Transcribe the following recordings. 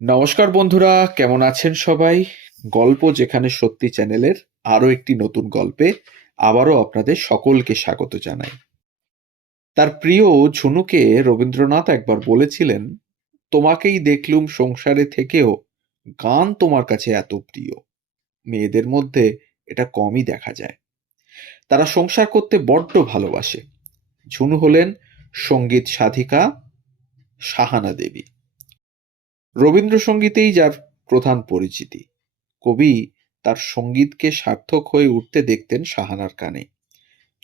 নমস্কার বন্ধুরা, কেমন আছেন সবাই? গল্প যেখানে সত্যি চ্যানেলের আরো একটি নতুন গল্পে আবারও আপনাদের সকলকে স্বাগত জানাই। তার প্রিয় ঝুনুকে রবীন্দ্রনাথ একবার বলেছিলেন, তোমাকেই দেখলুম সংসারে থেকেও গান তোমার কাছে এত প্রিয়। মেয়েদের মধ্যে এটা কমই দেখা যায়। তারা সংসার করতে বড্ড ভালোবাসে। ঝুনু হলেন সঙ্গীত সাধিকা সাহানা দেবী। রবীন্দ্রসঙ্গীতেই যার প্রধান পরিচিতি। কবি তার সঙ্গীতকে সার্থক হয়ে উঠতে দেখতেন সাহানার কানে।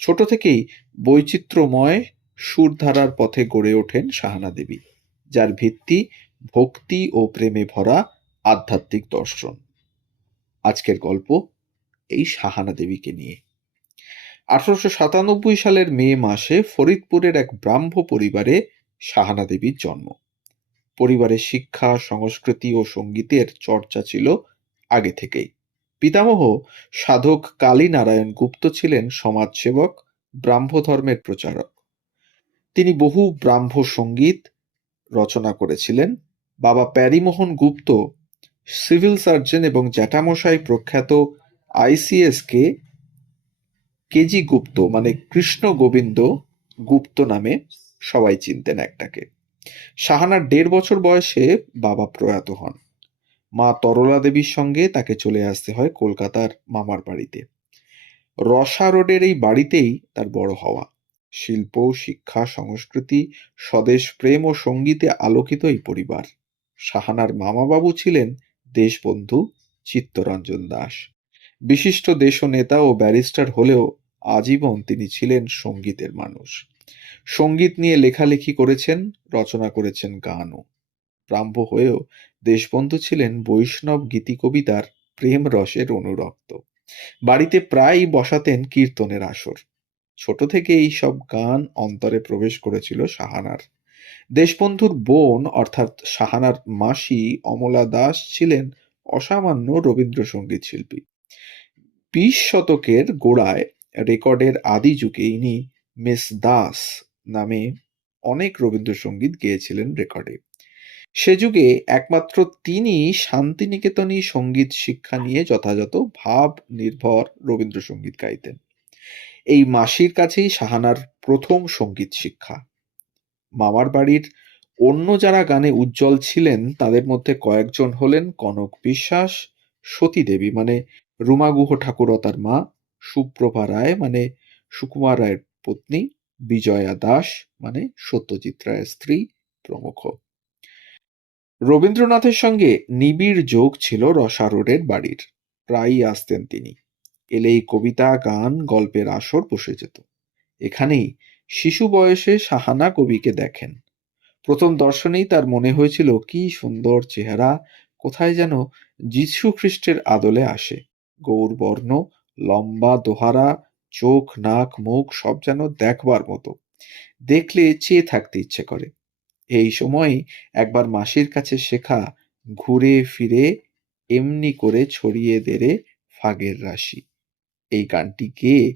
ছোট থেকেই বৈচিত্র্যময় সুরধারার পথে গড়ে ওঠেন সাহানা দেবী, যার ভিত্তি ভক্তি ও প্রেমে ভরা আধ্যাত্মিক দর্শন। আজকের গল্প এই সাহানা দেবীকে নিয়ে। 1897 সালের মে মাসে ফরিদপুরের এক ব্রাহ্ম পরিবারে সাহানা দেবীর জন্ম। পরিবারের শিক্ষা, সংস্কৃতি ও সঙ্গীতের চর্চা ছিল আগে থেকেই। পিতামহ সাধক কালীনারায়ণ গুপ্ত ছিলেন সমাজসেবক, ব্রাহ্ম ধর্মের প্রচারক। তিনি বহু ব্রাহ্ম সঙ্গীত রচনা করেছিলেন। বাবা প্যারীমোহন গুপ্ত সিভিল সার্জন এবং জ্যাঠামশাই প্রখ্যাত আইসিএস কেজি গুপ্ত, মানে কৃষ্ণ গোবিন্দ গুপ্ত নামে সবাই চিনতেন একটাকে। সাহানার 1.5 বছর বয়সে বাবা প্রয়াত হন। মা তরলা দেবীর সঙ্গে তাকে চলে আসতে হয় কলকাতার মামার বাড়িতে। রসা রোডের এই বাড়িতেই তার বড় হওয়া। শিল্প, শিক্ষা, সংস্কৃতি, স্বদেশ প্রেম ও সঙ্গীতে আলোকিত এই পরিবার। সাহানার মামাবাবু ছিলেন দেশবন্ধু চিত্তরঞ্জন দাস। বিশিষ্ট দেশনেতা ও ব্যারিস্টার হলেও আজীবন তিনি ছিলেন সঙ্গীতের মানুষ। সঙ্গীত নিয়ে লেখালেখি করেছেন, রচনা করেছেন গানও। ব্রাহ্ম হয়েও দেশবন্ধু ছিলেন বৈষ্ণব গীতিকবিতার প্রেম রসের অনুরক্ত। বাড়িতে প্রায়ই বসাতেন কীর্তনের আসর। ছোট থেকে এই সব গান অন্তরে প্রবেশ করেছিল সাহানার। দেশবন্ধুর বোন অর্থাৎ সাহানার মাসি অমলা দাস ছিলেন অসামান্য রবীন্দ্রসঙ্গীত শিল্পী। 20 শতকের গোড়ায় রেকর্ডের আদি যুগে ইনি মিস দাস নামে অনেক রবীন্দ্রসঙ্গীত গেয়েছিলেন রেকর্ডে। সে যুগে একমাত্র তিনি শান্তিনিকেতনী সঙ্গীত শিক্ষা নিয়ে যথাযথ ভাব নির্ভর রবীন্দ্রসঙ্গীত গাইতেন। এই মাসির কাছেই সাহানার প্রথম সঙ্গীত শিক্ষা। মামার বাড়ির অন্য যারা গানে উজ্জ্বল ছিলেন তাদের মধ্যে কয়েকজন হলেন কনক বিশ্বাস, সতী দেবী মানে রুমা গুহ ঠাকুরতার মা, সুপ্রভা রায় মানে সুকুমার রায়ের পত্নী, বিজয়া দাস মানে সত্যজিৎ রায়ের স্ত্রী প্রমুখ। রবীন্দ্রনাথের সঙ্গে নিবিড় যোগ ছিল রসা রোডের বাড়ির। প্রায়ই আসতেন তিনি। এলেই কবিতা, গান, গল্পের আসর বসে যেত। এখানেই শিশু বয়সে সাহানা কবিকে দেখেন। প্রথম দর্শনেই তার মনে হয়েছিল কি সুন্দর চেহারা, কোথায় যেন যীশু খ্রিস্টের আদলে আসে। গৌরবর্ণ, লম্বা দোহারা, চোখ, নাক, মুখ সব যেন দেখবার মতো। দেখলে চেয়ে থাকতে ইচ্ছে করে। এই সময়ই একবার মাসির কাছে শেখা ঘুরে ফিরে এমনি করে ছড়িয়ে দেরে ফাগের রাশি, এই গানটি গেয়ে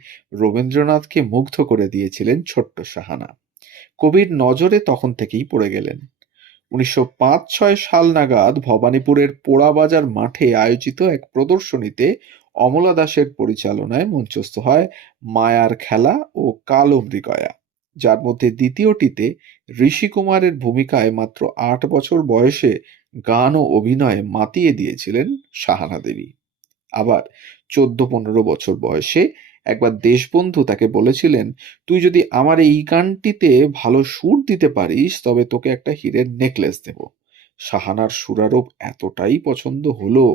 রবীন্দ্রনাথকে মুগ্ধ করে দিয়েছিলেন ছোট্ট সাহানা। কবির নজরে তখন থেকেই পড়ে গেলেন। 1905-06 সাল নাগাদ ভবানীপুরের পোড়াবাজার মাঠে আয়োজিত এক প্রদর্শনীতে অমলা দাসের পরিচালনায় মঞ্চস্থ হয় মায়ার খেলা ও কালো মৃগয়া, যার মধ্যে দ্বিতীয়টিতে ঋষি কুমারের ভূমিকায় মাত্র 8 বছর বয়সে গান ও অভিনয়ে মাতিয়ে দিয়েছিলেন সাহানা দেবী। আবার 14-15 বছর বয়সে একবার দেশবন্ধু তাকে বলেছিলেন, তুই যদি আমার এই গানটিতে ভালো সুর দিতে পারিস তবে তোকে একটা হীরের নেকলেস দেব। সাহানার সুরারোপ এতটাই পছন্দ হলো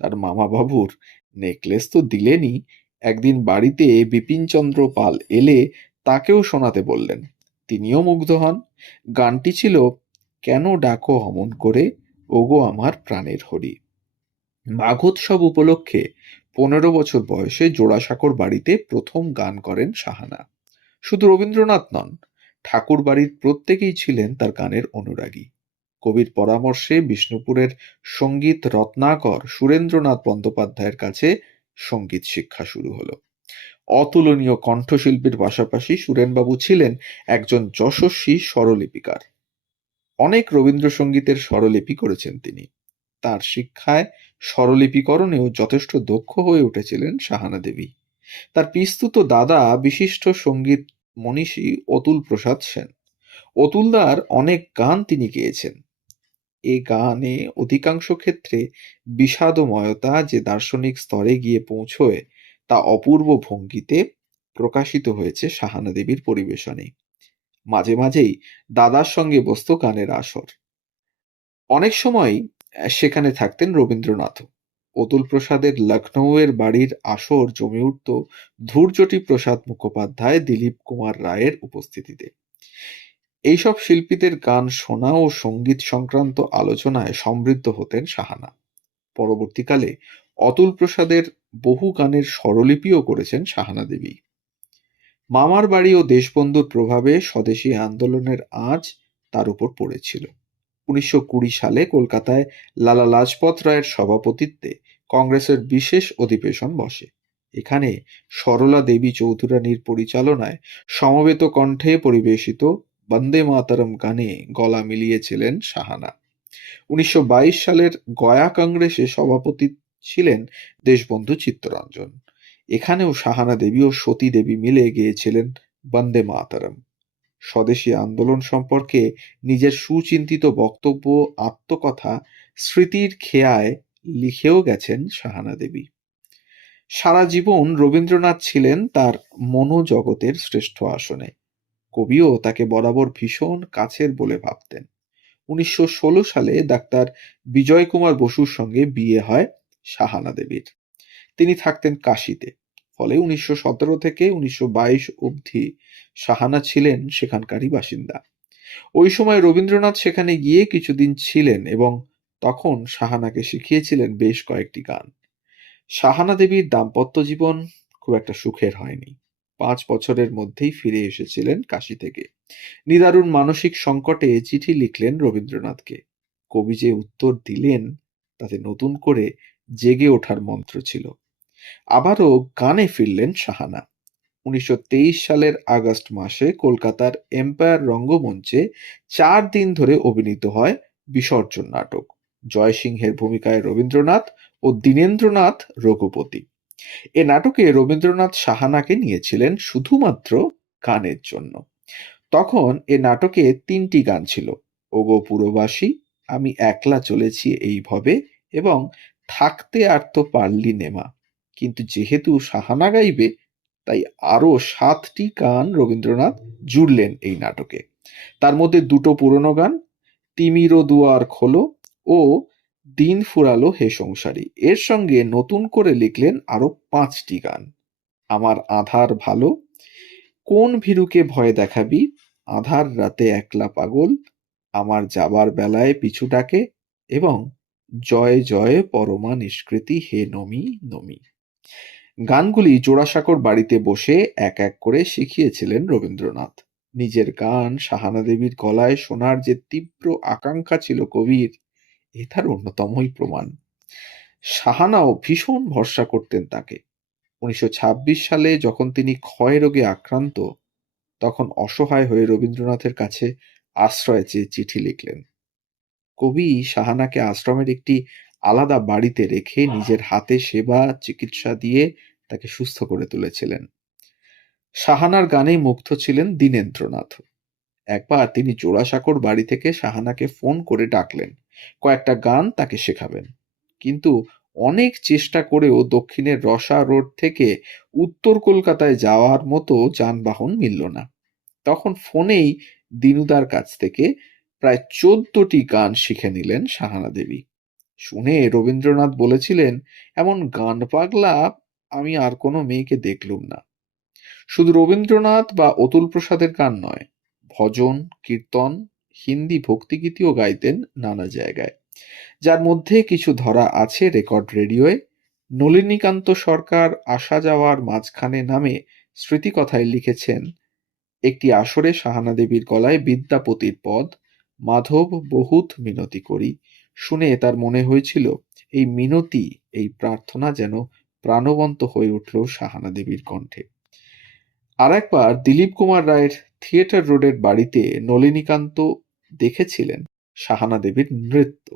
তার মামা বাবুর, নেকলেস তো দিলেনই, একদিন বাড়িতে বিপিনচন্দ্র পাল এলে তাকেও শোনাতে বললেন। তিনিও মুগ্ধ হন। গানটি ছিল কেন ডাকো অমন করে, ওগো আমার প্রাণের হরি। মাঘোৎসব উপলক্ষে 15 বছর বয়সে জোড়াসাঁকোর বাড়িতে প্রথম গান করেন সাহানা। শুধু রবীন্দ্রনাথ নন, ঠাকুর বাড়ির প্রত্যেকেই ছিলেন তার গানের অনুরাগী। কবির পরামর্শে বিষ্ণুপুরের সঙ্গীত রত্নাকর সুরেন্দ্রনাথ বন্দ্যোপাধ্যায়ের কাছে সঙ্গীত শিক্ষা শুরু হলো। অতুলনীয় কণ্ঠশিল্পীর পাশাপাশি সুরেনবাবু ছিলেন একজন যশস্বী স্বরলিপিকার। অনেক রবীন্দ্রসঙ্গীতের স্বরলিপি করেছেন তিনি। তার শিক্ষায়, স্বরলিপিকরণেও যথেষ্ট দক্ষ হয়ে উঠেছিলেন সাহানা দেবী। তার পিস্তুত দাদা বিশিষ্ট সঙ্গীত মনীষী অতুল প্রসাদ সেন। অতুলদার অনেক গান তিনি গেয়েছেন। এ গানে অধিকাংশ ক্ষেত্রে বিষাদময়তা যে দার্শনিক স্তরে গিয়ে পৌঁছয় তা অপূর্ব ভঙ্গিতে প্রকাশিত হয়েছে সাহানা দেবীর পরিবেশনে। মাঝে মাঝেই দাদার সঙ্গে বসত গানের আসর। অনেক সময় সেখানে থাকতেন রবীন্দ্রনাথও। অতুল প্রসাদের লখনৌয়ের বাড়ির আসর জমে উঠত ধূর্যটি প্রসাদ মুখোপাধ্যায়, দিলীপ কুমার রায়ের উপস্থিতিতে। এইসব শিল্পীদের গান শোনা ও সঙ্গীত সংক্রান্ত আলোচনায় সমৃদ্ধ হতেন সাহানা। পরবর্তীকালে অতুল প্রসাদের বহু গানের স্বরলিপিও করেছেন সাহানা দেবী। মামার বাড়ি ও দেশবন্ধুর প্রভাবে স্বদেশী আন্দোলনের আঁচ তার উপর পড়েছিল। 1920 সালে কলকাতায় লালা লাজপত রায়ের সভাপতিত্বে কংগ্রেসের বিশেষ অধিবেশন বসে। এখানে সরলা দেবী চৌধুরানীর পরিচালনায় সমবেত কণ্ঠে পরিবেশিত বন্দে মাতরম গানে গলা মিলিয়েছিলেন সাহানা। 1922 সালের গয়া কংগ্রেসে সভাপতি ছিলেন দেশবন্ধু চিত্তরঞ্জন। এখানেও সাহানা দেবী ও সতী দেবী মিলে গেয়েছিলেন বন্দে মাতরম। স্বদেশী আন্দোলন সম্পর্কে নিজের সুচিন্তিত বক্তব্য, আত্মকথা স্মৃতির খেয়ায় লিখেও গেছেন সাহানা দেবী। সারা জীবন রবীন্দ্রনাথ ছিলেন তার মনোজগতের শ্রেষ্ঠ আসনে। কবিও তাকে বরাবর ভীষণ কাছের বলে ভাবতেন। 1916 সালে ডাক্তার বিজয় কুমার বসুর সঙ্গে বিয়ে হয় সাহানা দেবীর। তিনি থাকতেন কাশীতে। ফলে 1917 থেকে 1922 অবধি সাহানা ছিলেন সেখানকারই বাসিন্দা। ওই সময় রবীন্দ্রনাথ সেখানে গিয়ে কিছুদিন ছিলেন এবং তখন সাহানাকে শিখিয়েছিলেন বেশ কয়েকটি গান। সাহানা দেবীর দাম্পত্য জীবন খুব একটা সুখের হয়নি। 5 বছরের মধ্যেই ফিরে এসেছিলেন কাশী থেকে। নিদারুণ মানসিক সংকটে চিঠি লিখলেন রবীন্দ্রনাথকে। কবি যে উত্তর দিলেন তাতে নতুন করে জেগে ওঠার মন্ত্র ছিল। আবারও গানে ফিরলেন সাহানা। 1923 সালের আগস্ট মাসে কলকাতার এম্পায়ার রঙ্গমঞ্চে 4 দিন ধরে অভিনীত হয় বিসর্জন নাটক। জয়সিংহের ভূমিকায় রবীন্দ্রনাথ ও দীনেন্দ্রনাথ রঘুপতি। এ নাটকে রবীন্দ্রনাথ সাহানাকে নিয়েছিলেন শুধুমাত্র গানের জন্য। তখন এ নাটকে 3টি গান ছিল: ওগো পুরবাসী, আমি একলা চলেছি এইভাবে এবং থাকতে আর তো পারলি নেমা। কিন্তু যেহেতু সাহানা গাইবে তাই আরো 7টি গান রবীন্দ্রনাথ জুড়লেন এই নাটকে। তার মধ্যে 2টো পুরনো গান, তিমিরো দুয়ার খোলো ও দিন ফুরালো হে সংসারী। এর সঙ্গে নতুন করে লিখলেন আরো 5টি গান: আমার আধার ভালো, কোন ভীরুকে ভয় দেখাবি, আধার রাতে একলা পাগল, আমার যাবার বেলায় পিছু ডাকে এবং জয় জয় পরমা নিষ্কৃতি হে নমি নমি। গানগুলি জোড়াসাঁকোর বাড়িতে বসে এক এক করে শিখিয়েছিলেন রবীন্দ্রনাথ। নিজের গান সাহানা দেবীর গলায় শোনার যে তীব্র আকাঙ্ক্ষা ছিল কবির, এ তার অন্যতমই প্রমাণ। সাহানাও ভীষণ ভরসা করতেন তাকে। 1926 সালে যখন তিনি ক্ষয় রোগে আক্রান্ত, তখন অসহায় হয়ে রবীন্দ্রনাথের কাছে আশ্রয় চেয়ে চিঠি লিখলেন। কবি সাহানাকে আশ্রমের একটি আলাদা বাড়িতে রেখে নিজের হাতে সেবা চিকিৎসা দিয়ে তাকে সুস্থ করে তুলেছিলেন। সাহানার গানেই মুগ্ধ ছিলেন দীনেন্দ্রনাথ। একবার তিনি জোড়াসাঁকোর বাড়ি থেকে সাহানাকে ফোন করে ডাকলেন, কয়েকটা গান তাকে শেখাবেন। কিন্তু অনেক চেষ্টা করেও দক্ষিণের রসা রোড থেকে উত্তর কলকাতায় যাওয়ার মতো যানবাহন মিলল না। তখন ফোনেই দিনুদার কাছ থেকে প্রায় 14টি গান শিখে নিলেন সাহানা দেবী। শুনে রবীন্দ্রনাথ বলেছিলেন, এমন গান পাগলা আমি আর কোনো মেয়েকে দেখলুম না। শুধু রবীন্দ্রনাথ বা অতুল প্রসাদের গান নয়, ভজন, কীর্তন, হিন্দি ভক্তিগীতিও গাইতেন নানা জায়গায়, যার মধ্যে কিছু ধরা আছে রেকর্ড রেডিওয়ে। নলিনীকান্ত সরকার আসা যাওয়ার মাঝখানে নামে স্মৃতিকথায় লিখেছেন, একটি আসরে সাহানা দেবীর গলায় বিদ্যাপতির পদ, মাধব বহুত মিনতি করি, শুনে তার মনে হয়েছিল এই মিনতি, এই প্রার্থনা যেন প্রাণবন্ত হয়ে উঠল সাহানা দেবীর কণ্ঠে। আর একবার দিলীপ কুমার রায়ের থিয়েটার রোডের বাড়িতে নলিনীকান্ত দেখেছিলেন সাহানা দেবীর নৃত্য।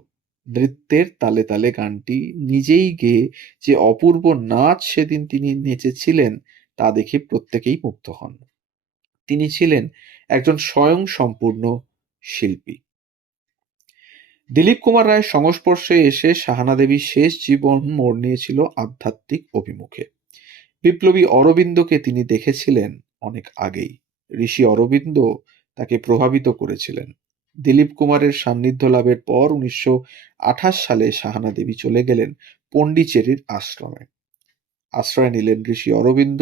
নৃত্যের তালে তালে গানটি নিজেই গেয়ে যে অপূর্ব নাচ সেদিন তিনি নেচেছিলেন তা দেখে প্রত্যেকেই মুগ্ধ হন। তিনি ছিলেন একজন স্বয়ংসম্পূর্ণ শিল্পী। দিলীপ কুমার রায়ের সংস্পর্শে এসে সাহানা দেবীর শেষ জীবন মোড় নিয়েছিল আধ্যাত্মিক অভিমুখে। বিপ্লবী অরবিন্দকে তিনি দেখেছিলেন অনেক আগেই। ঋষি অরবিন্দ তাকে প্রভাবিত করেছিলেন। দিলীপ কুমারের সান্নিধ্য লাভের পর 1928 সালে সাহানা দেবী চলে গেলেন পণ্ডিচেরির আশ্রমে। আশ্রয় নিলেন ঋষি অরবিন্দ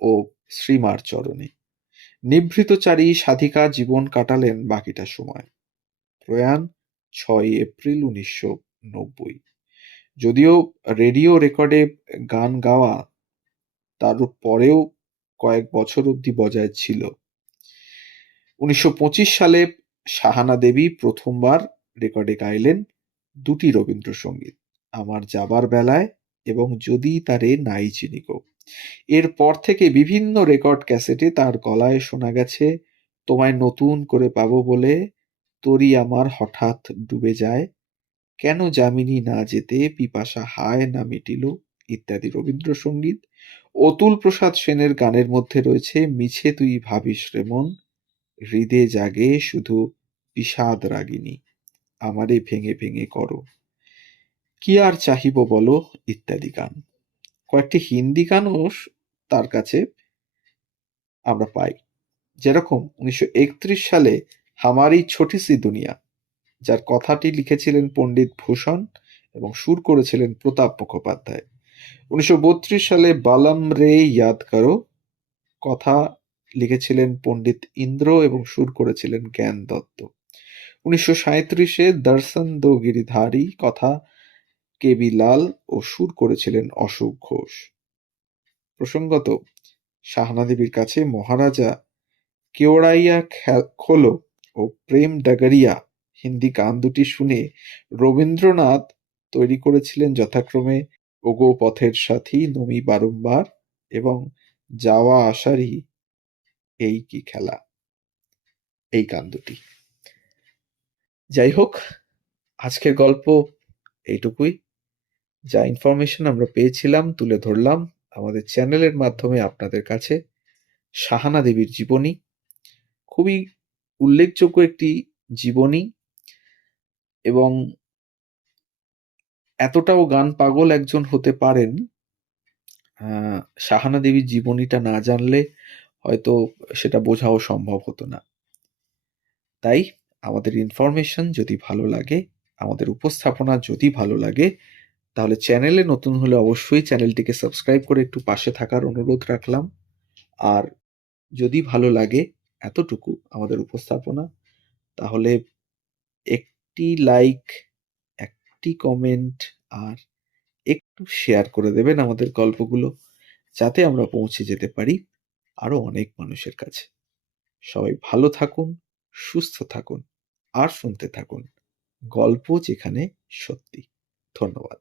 ও শ্রীমার চরণে। নিভৃতচারী সাধিকা জীবন কাটালেন বাকিটা সময়। প্রয়াণ 6 এপ্রিল 1990। যদিও রেডিও রেকর্ডে গান গাওয়া তার পরেও কয়েক বছর অবধি বজায় ছিল। 1925 সালে সাহানা দেবী প্রথমবার রেকর্ডে গাইলেন দুটি রবীন্দ্রসঙ্গীত, আমার যাবার বেলায় এবং যদি তারে নাই চিনি গো। এরপর থেকে বিভিন্ন রেকর্ড ক্যাসেটে তার গলায় শোনা গেছে তোমায় নতুন করে পাবো বলে, তোরই আমার হঠাৎ ডুবে যায়, কেন যামিনী না যেতে পিপাসা হায় না মিটিল, ইত্যাদি রবীন্দ্রসঙ্গীত। অতুল প্রসাদ সেনের গানের মধ্যে রয়েছে মিছে তুই ভাবিস রে মন, হৃদে জাগে শুধু বিষাদ রাগিনী, আমারে ভেঙে ভেঙে করো, কি আর চাহিব বলো, ইত্যাদি গান। কয়েকটি হিন্দি গানও তার কাছে আমরা পাই, যেরকম 1931 সালে হামারি ছোটি সি দুনিয়া, যার কথাটি লিখেছিলেন পণ্ডিত ভূষণ এবং সুর করেছিলেন প্রতাপ মুখোপাধ্যায়। 1932 সালে বালাম রে ইয়াদ করো, কথা লিখেছিলেন পণ্ডিত ইন্দ্র এবং সুর করেছিলেন জ্ঞান দত্ত। 1937-এ দর্শন দো গিরিধারী, কথা কেবি লাল ও সুর করেছিলেন অশোক ঘোষ। প্রসঙ্গত, সাহানা দেবীর কাছে মহারাজা কেওড়াইয়া খোলো ও প্রেম ডগরিয়া হিন্দি গান দুটি শুনে রবীন্দ্রনাথ তৈরি করেছিলেন যথাক্রমে ওগো পথের সাথী নমি বারংবার এবং যাওয়া আসারই এই কি খেলা, এই গান দুটি। যাই হোক, আজকের গল্প এইটুকুই। যা ইনফরমেশন আমরা পেয়েছিলাম তুলে ধরলাম আমাদের চ্যানেলের মাধ্যমে আপনাদের কাছে। সাহানা দেবীর জীবনী খুবই উল্লেখযোগ্য একটি জীবনী, এবং এতটাও গান পাগল একজন হতে পারেন সাহানা দেবীর জীবনীটা না জানলে হয়তো সেটা বোঝাও সম্ভব হতো না। তাই আমাদের ইনফরমেশন যদি ভালো লাগে, আমাদের উপস্থাপনা যদি ভালো লাগে, তাহলে চ্যানেলে নতুন হলে অবশ্যই চ্যানেলটিকে সাবস্ক্রাইব করে একটু পাশে থাকার অনুরোধ রাখলাম। আর যদি ভালো লাগে এতটুকু আমাদের উপস্থাপনা, তাহলে একটি লাইক, একটি কমেন্ট আর একটু শেয়ার করে দেবেন আমাদের গল্পগুলো, যাতে আমরা পৌঁছে যেতে পারি আরো অনেক মানুষের কাছে। সবাই ভালো থাকুন, সুস্থ থাকুন আর শুনতে থাকুন গল্প যেখানে সত্যি। ধন্যবাদ।